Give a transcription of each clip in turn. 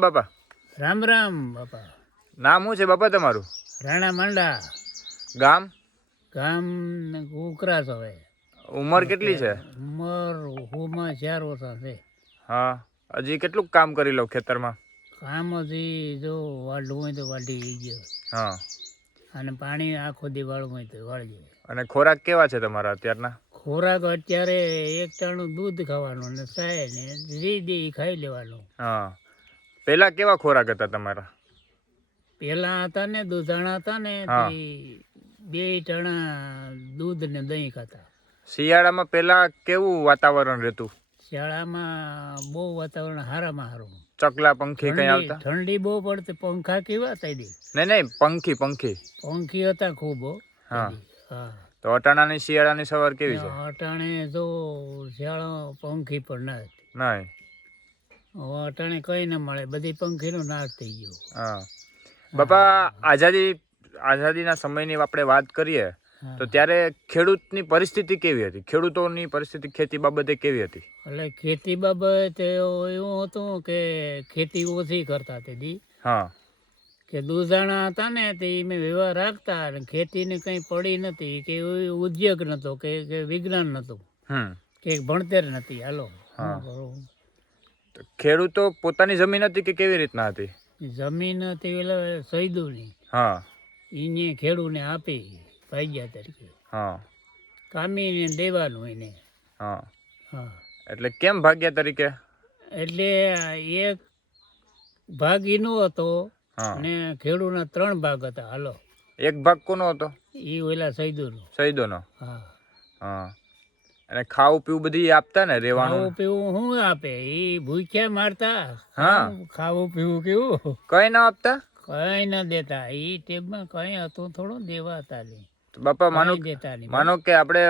બાપા. રામ રામ બાપા. નામ શું છે બાપા તમારું? રાણા માંડા. ગામ? ગામ ઉકરાસ હવે. ઉંમર કેટલી છે? ઉંમર હુમાં ચાર વર્ષ છે. હા. હજી કેટલું કામ કરી લો ખેતરમાં? કામ હજી જો વાઢવું હોય તો વાઢી ગયો. હા. અને પાણી આખો દી વાળવું હોય તો વાળીએ અને ખોરાક કેવા છે તમારા અત્યારના? ખોરાક અત્યારે એક ટાણું દૂધ ખાવાનું ને સાય ને જે દે ખાઈ લેવાનું. હા. પેલા કેવા ખોરાક હતા તમારા? પેલા હતા ને દૂધાણા હતા ને હા. બે ટણા દૂધ ને દહીં ખાતા. શિયાળામાં પેલા કેવું વાતાવરણ રહેતું? શિયાળામાં બહુ વાતાવરણ હારામાં હારું. ચકલા પંખી કઈ ઠંડી આવતા? ઠંડી બહુ પડતી પંખા કેવા થઈ દી નહીં નહીં પંખી પંખી. પંખી હતા ખૂબ હો. હા. હા. તો અટાણાની શિયાળાની સવાર કેવી છે? અટાણે તો શિયાળો પંખી પણ ના હતી. નહીં. અટાણે કઈ ના મળે. બધી પંખીનો નાશ થઈ ગયો. હા. બાપા આઝાદી આઝાદીના સમયની આપણે વાત કરીએ તો ત્યારે ખેડૂતની પરિસ્થિતિ કેવી હતી? ખેડૂતોની પરિસ્થિતિ ખેતી બાબતે કેવી હતી? એટલે ખેતી બાબતે એવું હતું કે ખેતી ઓછી કરતા તેથી હા. કે દૂધાણા હતા ને તે મેં વ્યવહાર રાખતા અને ખેતીને કંઈ પડી નથી કે ઉદ્યોગ નહોતો કે વિજ્ઞાન નહોતું કે ભણતર નથી. હાલો. હા. તો ખેડૂતો પોતાની જમીન હતી કે કેવી રીતના હતી? જમીન હતી એટલે શહીદોની હા. એને ખેડૂને આપી ભાગ્યા તરીકે. હા. કામીને દેવાનું એને. હા. હા. એટલે કેમ ભાગ્યા તરીકે? એટલે એક ભાગ એનો હતો ને ખેડૂના ત્રણ ભાગ હતા હાલો. એક ભાગ કોનો હતો? એ ઓલા સૈદુનો. શહીદોનો હા. હા. અને ખાવું પીવું બધી આપતા ને ખાવું રેવાનું પીવું શું આપે? એ ભૂખ્યા મારતા. હા. ખાવું પીવું કેવું? કઈ ના આપતા? કઈ ના દેતા. એ ટેબમાં કઈ હતું થોડું દેવા હતા નહીં બાપા માનો માનો કે આપણે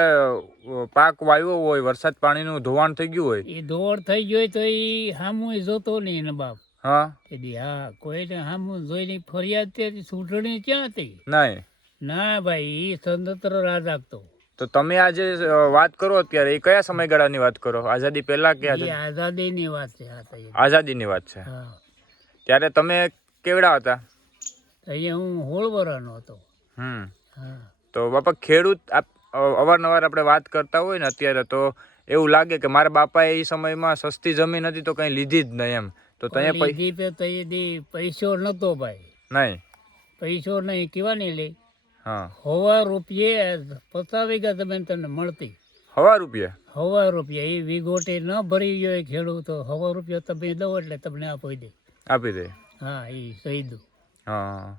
પાક વાવ્યો હોય વરસાદ પાણીનું ધોવાણ થઈ ગયું હોય. એ ધોવાણ થઈ ગયો હોય તો એ હામું જોતો નહીં એનો બાપ. હા. તેથી હા કોઈને હામું જોઈને ફરિયાદ તે ચૂંટણી ક્યાં હતી? નહીં. ના ભાઈ એ સ્વતંત્ર રાજ આપતો. તો તમે આજે વાત કરો અત્યારે. એ કયા સમયગાળાની વાત કરો? આઝાદી પહેલા કે આઝાદીની વાત છે. આઝાદીની વાત છે. ત્યારે તમે કેવડા હતા? અહીંયા હું હોળ વરાનો હતો. હમ. તો બાપા ખેડૂત અવારનવાર આપણે વાત કરતા હોય ને અત્યારે તો એવું લાગે કે મારા બાપાએ એ સમયમાં સસ્તી જમીન હતી તો કંઈ લીધી જ નહીં એમ. તો તને પૈ લીધી પે તો એ દી પૈસો નતો ભાઈ. નહીં. પૈસો નહીં કેવા નહીં લે. હવા રૂપિયે પચાસ વીઘા જમીન તમને મળતી. હવા રૂપિયા? હવા રૂપિયા. એ વિગોટે ન ભરી ગયો એ ખેડૂતો. હવા રૂપિયા તમે દો એટલે તમને આપી દે. આપી દે? હા એ સહીદું હા.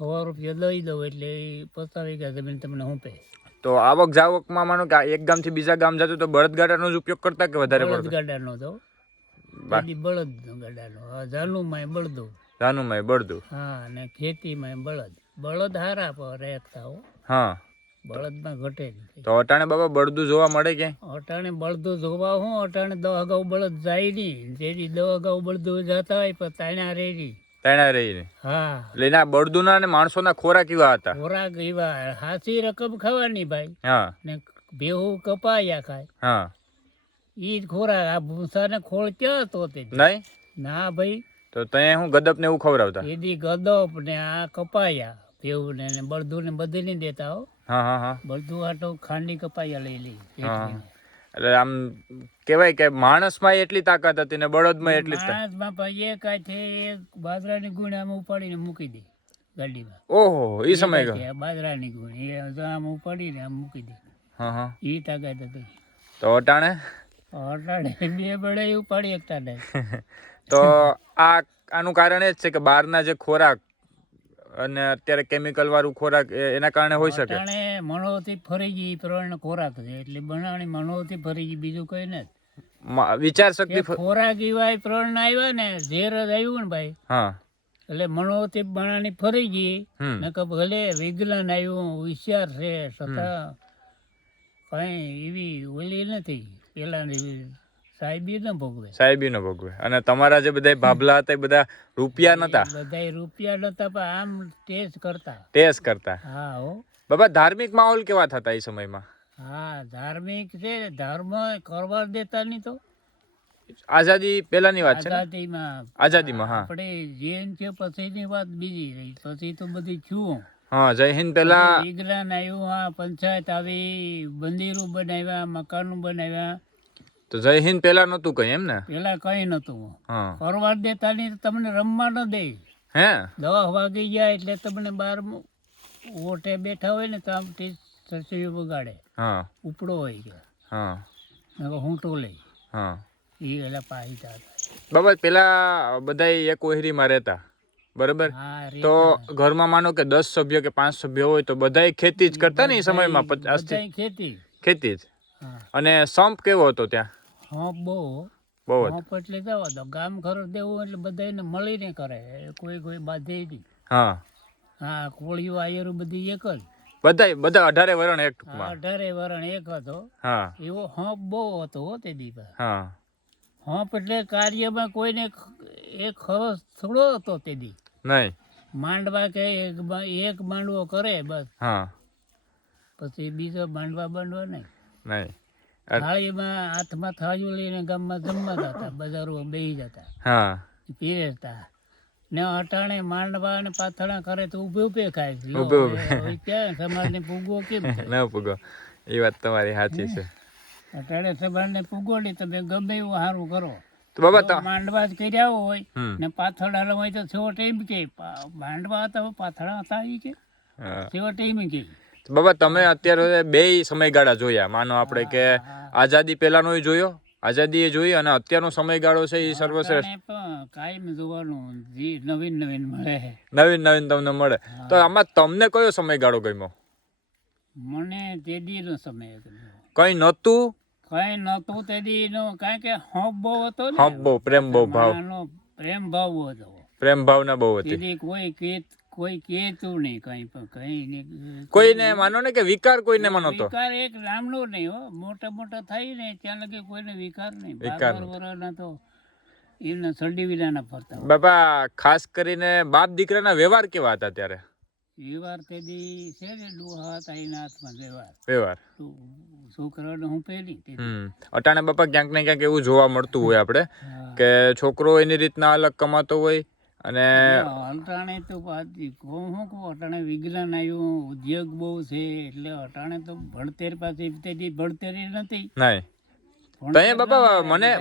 હવા રૂપિયા દઈ દઉં એટલે એ પચાસ વીઘા જમીન તમને હું પે તો આવક જાવકમાં માનો કે એક એક ગામથી બીજા ગામ જતું તો બળદગાડાનો જ ઉપયોગ કરતા કે વધારે બળદ પડતો ગાડાનો તો બાકી બળદ ગાડાનો જાનુમાં બળદો. જાનુમાં બળદો. હા અને ખેતીમાંય બળદ. બળદ હારા પર રહેતા હો. હા. બળદમાં ઘટે તો અટાણે બાબા બળદું જોવા મળે કે? અટાણે બળદું જોવા હું અટાણે દવા અગાઉ બળદ જાય નહીં. જેથી દો અગાઉ બળદું જતા હોય પણ તાણા રેડી તાણા રહીને હા. એટલે એના બળદુના અને માણસોના ખોરાક એવા હતા. ખોરાક એવા હાસી રકમ ખાવાની ભાઈ. હા. ને ભેહું કપાયા ખાય. હા. ઈ જ ખોરાક આ ભૂસાને ખોળ ક્યાં હતો તે? નહીં? ના ભાઈ. તો ત્યાં હું ગદપ ને એવું ખવડાવતા. એદી ગદપ ને આ કપાયા. ભેહું ને ને બળદું ને બધી નહીં દેતા હો. હા હા હા. બળદું આટો ખાંડી કપાઈ લઈ લઈ એટલે. આમ કહેવાય કે માણસમાં એટલી તાકાત હતી ને બળદમાં એટલી. માણસમાં પણ એક એક બાજરાની ગુણ આમ ઉપાડીને મૂકી દે ગાડીમાં. ઓહો એ સમય ગયો. આ બાજરાની ગુણ એ આમ ઉપાડીને આમ મૂકી દે. હા હા. એ તાકાત હતી. તો અટાણે? અટાણે બે બળે ઉપાડી એકતા નહીં તો આ આનું કારણ એ જ છે કે બહારના જે ખોરાક અને અત્યારે કેમિકલ વાળું ખોરાક એના કારણે હોઈ શકે. મનોથી ફરી ગઈ પ્રમાણે ખોરાક છે એટલે બનાવણી મનોથી ફરી ગઈ બીજું કઈ નથી. વિચાર શક્તિ ખોરાક એવા પ્રણ આવ્યા ને ઝેર જ આવ્યું ને ભાઈ. હા. એટલે મનોથી બનાવણી ફરી ગઈ હમ. નકર ભલે વિજ્ઞાન આવ્યું હોશિયાર છે છતાં કઈ એવી ઓલી નથી પેલાની સાહેબી ન ભોગવે. સાહેબી નો ભોગવે. અને તમારા જે બધા ભાભલા હતા એ બધા રૂપિયા નતા? બધા રૂપિયા નતા પણ આમ ટેસ્ટ કરતા. ટેસ્ટ કરતા? હા હો. બાબા ધાર્મિક માહોલ કેવા થતા એ સમયમાં? હા ધાર્મિક છે ધર્મ કરવા દેતા નહીં તો. આઝાદી પહેલાની વાત છે આઝાદીમાં આઝાદીમાં હા. આપણે જૈન છે પછીની વાત બીજી રહી. પછી તો બધી છું હા જય હિન્દ પહેલા વિજ્ઞાન આવ્યું હા પંચાયત આવી મંદિરો બનાવ્યા મકાનો બનાવ્યા. તો જય હિન્દ પેલા નતું કઈ એમ ને? પેલા કઈ નતું ફરવા દેતા નહીં તમને રમવા ન દે. હે? દવા વાગી જાય એટલે તમને બાર ઓટે બેઠા હોય ને તો આમ સરસરીઓ બગાડે. હા. ઉપડો હોય કે. હા. હું ટોલે હા. એ એલા પાહી હતા બાબા પેલા બધા એક ઓહરીમાં રહેતા. બરાબર? તો ઘરમાં માનો કે દસ સભ્યો કે પાંચ સભ્યો હોય તો બધા ખેતી જ કરતા ને એ સમયમાં ખેતી. ખેતી જ? અને સંપ કેવો હતો ત્યાં? હા બહુ. બહુ એટલે જવા દો ગામ ખરો દેવું એટલે બધાને મળીને કરે. કોઈ કોઈ બાંધે નહીં. હા. હા કોળીઓ આયરો બધી એક જ. બધા બધા અઢારે વરણ એક અઢારે વરણ એક હતો. હા. એવો હોંપ બહુ હતો હો તે દીપા હા. હોપ એટલે કાર્યમાં કોઈને એક ખરસ થોડો હતો તે દી. નહીં. માંડવા કે એક એક માંડવો કરે બસ. હા. પછી બીજો માંડવા બાંડવા નહીં. નહીં. થાળીમાં હાથમાં થાળીઓ લઈને ગામમાં જમવા જતા બજારો બેસી જતા. હા. પીરસતા. ને અટાણે માંડવા પાથરણા કરે તો ઉભે ઉભે ખાય. ક્યાં સમાજને પૂગવો કેમ? પૂગો એ વાત તમારી સાચી છે. અટાણે સમાજને પૂગો નહીં તમે ગમે એવું સારું કરો. તો બાબા માંડવા જ કર્યા હોય ને પાથરણા હોય તો છેવટે એમ કે માંડવા હતા પાથળા હતા એ કે. છેવટે એમ કે. તો બાબા તમે અત્યારે બે સમયગાળા જોયા. માનો આપણે કે આઝાદી પહેલાનો જોયો આઝાદી એ જોઈ અને અત્યારનો સમયગાળો છે એ સર્વશ્રેષ્ઠ. કાયમ જોવાનું જે નવીન નવીન મળે નવીન નવીન તમને મળે. તો આમાં તમને કયો સમયગાળો ગમ્યો? મને તે દીનો સમય કઈ નહોતું? કઈ નતું તે દીનો કારણ કે હબ બહુ હતો ને. હા બહુ પ્રેમ બહુ ભાવ. પ્રેમ ભાવ હતો. પ્રેમ ભાવના બહુ હતી. કોઈ કે કોઈ કેતું નહીં કઈ પણ કઈ નહીં. કોઈને માનો ને કે વિકાર કોઈને માનો તો? વિકાર એક નામનો નહીં હો. મોટા મોટા થઈ ને ત્યાં લગે કોઈને વિકાર નહીં. વિકાર વરના તો એના સડી વિનાના ફરતા. બાપા ખાસ કરીને બાપ દીકરાના વ્યવહાર કેવા હતા ત્યારે? વ્યવહાર તે દી છે ને ડોહા હતા એના હાથમાં વ્યવહાર. વ્યવહાર. છોકરાને હું પહેલી અટાણે બાપા ક્યાંક ને ક્યાંક એવું જોવા મળતું હોય આપણે કે છોકરો એની રીતના અલગ કમાતો હોય અને અટાણે તો પાછી કહું હું કહું અટાણે વિજ્ઞાન આવ્યું ઉદ્યોગ બહુ છે એટલે અટાણે તો ભણતેર પાછી તેથી ભણતર નથી. નહીં. બાપા મને-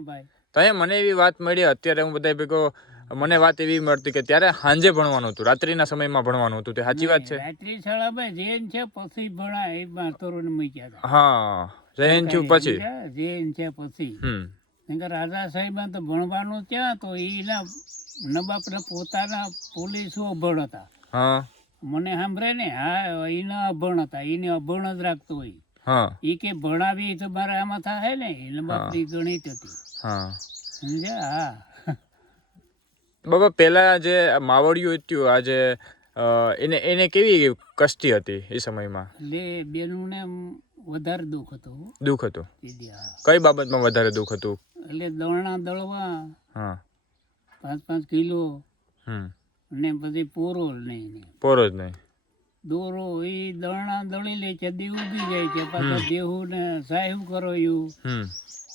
ભાઈ. મને એવી વાત મળી અત્યારે હું બધા ભેગો મને વાત એવી મળતી કે ત્યારે સાંજે ભણવાનું હતું રાત્રિના સમયમાં ભણવાનું હતું તે સાચી વાત છે. રાત્રિ શાળામાં જૈન છે પછી ભણાય એ માસ્તરોને મૂક્યા હા જૈન છું પછી. જૈન છે પછી. હમ. કે રાજા સાહેબમાં તો ભણવાનું ત્યાં તો એના નવાબના પોતાના પોલીસો અભણ હતા. મને સાંભળે ને હા એના અભણ હતા એને અભણ જ રાખતો હોય. એ કે ભણાવી તો મારે આમાં થાય ને એ નવાબની ગણિત હતી. સમજ્યા? હા. બાબા પેલા જે માવડિયું હતું આજે એને એને કેવી કષ્ટી હતી એ સમયમાં? એટલે બેનુંને વધારે દુઃખ હતું. દુઃખ હતું? કઈ બાબતમાં વધારે દુઃખ હતું? એટલે દોણા દળવા હા. પાંચ પાંચ કિલો હમ. ને પછી પોરો નહીં પોરો જ નહીં. દોરો એ દળણા દળી લે છે દી ઉગી જાય છે પાછા દેહું ને સાહેબ કરો એવું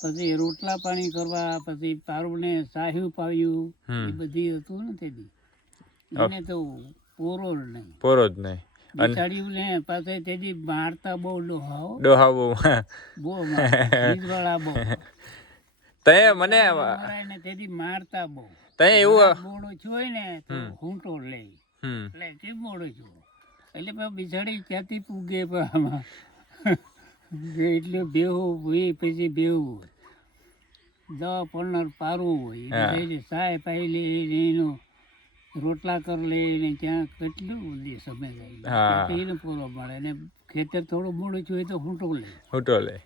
પછી રોટલા પાણી કરવા પછી પારું ને સાહેબ પાવ્યું એ બધી હતું ને તેની. એને તો પોરો જ નહીં. પોરો જ નહીં. બિચાર્યું ને પાછા તેથી મારતા બહુ ડોહાવો ડોહાવો બહુ વાળા બહુ. તે મને તેથી મારતા બહુ. તે એવું મોડો છો ને તો હુંટો લે. એટલે કે મોડો જો એટલે બિચારી ક્યાંથી પૂગે એટલે બેહવું એ પછી બેહવું દવા પડનાર પારવું હોય. સાય પાઈ લે એનો રોટલા કરી લે ને ત્યાં કેટલું સમય જાય હા. એને પૂરો મળે ને ખેતર થોડું મોડું છું તો હુંટો લે. હુટો લે.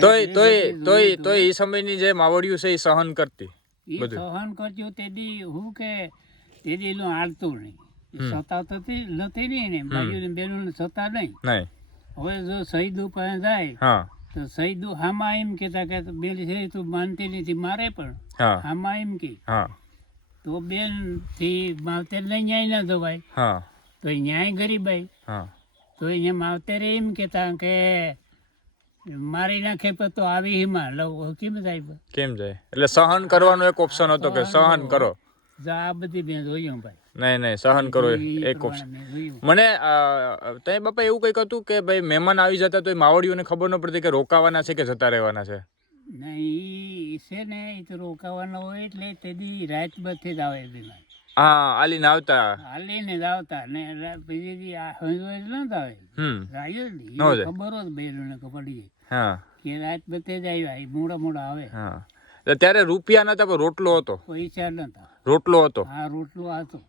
તોય તોય તોય તોય એ સમયની જે માવડિયું છે એ સહન કરતી બધું. સહન કરજો તેદી હું કે તેદી એનું હાલતું નહીં. એ સતા તો તે- નથી નહીં ને બાજુ બેનું સતા નહીં. હવે જો શહીદુ પાસે જાય તો શહીદુ હામાં એમ કેતા કે બેન છે તું માનતી નથી મારે પણ. હામાં એમ કે. તો બેનથી માવતર નહીં ન્યાય ના હા. તો ન્યાય ગરીબાઈ તો અહીંયા માવતરે એમ કેતા કે મારી નાખે પર તો આવી હિમાં લવ કેમ જાય કેમ જાય? એટલે સહન કરવાનો એક ઓપ્શન હતો કે સહન કરો. જા આ બધી મેં જોયું ભાઈ. નહીં નહીં સહન કરો એક ઓપ્શન જોયું. મને તય બાપા એવું કંઈક હતું કે ભાઈ મહેમાન આવી જતા તો એ માવડીઓને ખબર ન પડતી કે રોકાવાના છે કે જતા રહેવાના છે? નહીં છે ને એ તો રોકાવાનો હોય એટલે તેથી રાત બથી જ આવે બીમાર. હા આલીને આવતા. આલીને જ આવતા ને બીજી આ હંજવાય જ ન આવે. હમ. જ જાય. ખબર હોત બેરોને પડી ગઈ હા. એ રાત બથે જ આવ્યા મોડા મોડા આવે. હા. ત્યારે રૂપિયા નતા પણ રોટલો હતો? પૈસા નતા રોટલો હતો? હા રોટલો હતો.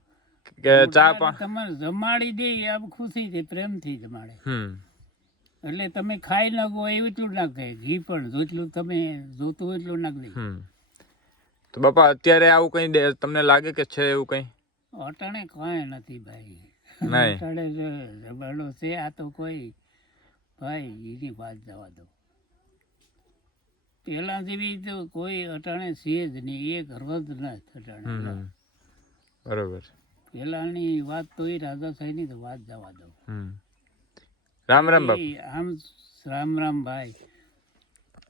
કે ચા પા તમારે જમાડી દે આમ ખુશીથી પ્રેમથી જમાડે. હમ. એટલે તમે ખાઈ નાખો એવું એટલું નાખે. ઘી પણ જેટલું તમે જોતું એટલું નાખ દે. તો બાપા અત્યારે આવું કઈ દે તમને લાગે કે છે એવું કઈ? અટાણે કઈ નથી ભાઈ. નહીં. અટાણે જે છે આ તો કોઈ ભાઈ એની વાત જવા દો. પેલા જેવી તો કોઈ અટાણે છે જ નહીં એ હરવદ ના અટાણે. બરોબર. પેલાની વાત તો એ રાજાશાહીની તો વાત જવા દો. હમ. રામ રામ આમ રામ રામ ભાઈ.